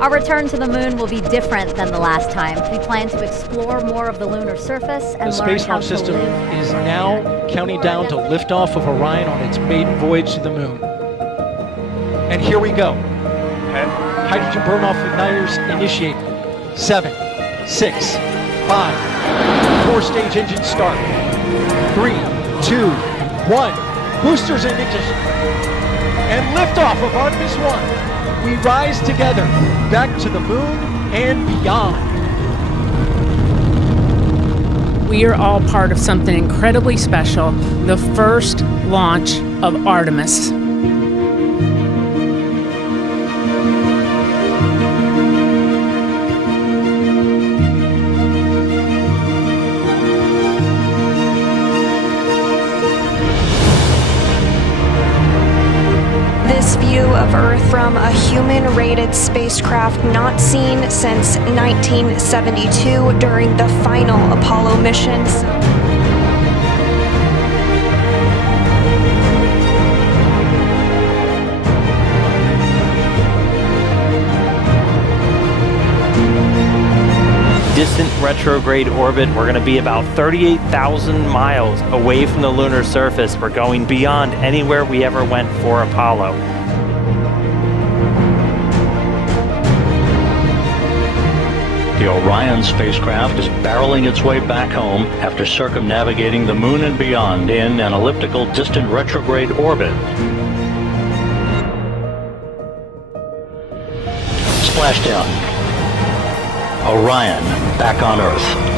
Our return to the moon will be different than the last time. We plan to explore more of the lunar surface and the learn Space how Launch to System live. is now counting down to liftoff of Orion on its maiden voyage to the moon. And here we go. Hydrogen burn-off igniters initiate. 7, 6, 5. 4-stage engine start. 3, 2, 1. Boosters in ignition. And liftoff of Artemis 1. We rise together back to the moon and beyond. We are all part of something incredibly special, the first launch of Artemis. This view of Earth from a human-rated spacecraft not seen since 1972 during the final Apollo missions. Distant retrograde orbit. We're going to be about 38,000 miles away from the lunar surface. We're going beyond anywhere we ever went for Apollo. The Orion spacecraft is barreling its way back home after circumnavigating the moon and beyond in an elliptical distant retrograde orbit. Splashdown. Orion back on Earth.